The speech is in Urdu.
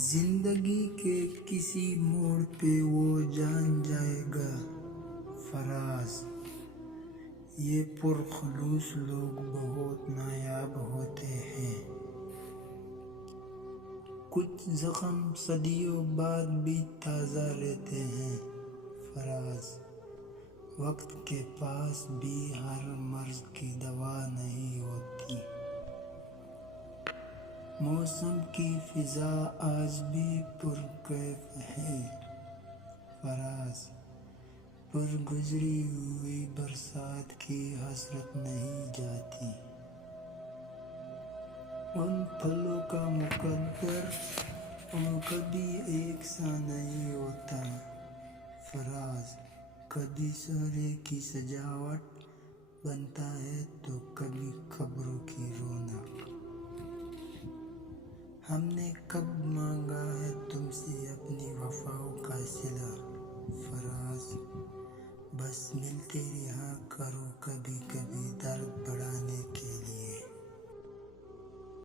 زندگی کے کسی موڑ پہ وہ جان جائے گا فراز، یہ پرخلوص لوگ بہت نایاب ہوتے ہیں۔ کچھ زخم صدیوں بعد بھی تازہ رہتے ہیں فراز، وقت کے پاس بھی ہر مرض کی دوا نہیں ہوتی۔ موسم کی فضا آج بھی پرکیف ہے فراز، پر گزری ہوئی برسات کی حسرت نہیں جاتی۔ ان پھلوں کا مقدر کبھی ایک سا نہیں ہوتا فراز، کبھی سہرے کی سجاوٹ بنتا ہے تو کبھی قبروں کی رونق۔ ہم نے کب مانگا ہے تم سے اپنی وفاؤں کا صلہ فراز، بس ملتے رہا کرو کبھی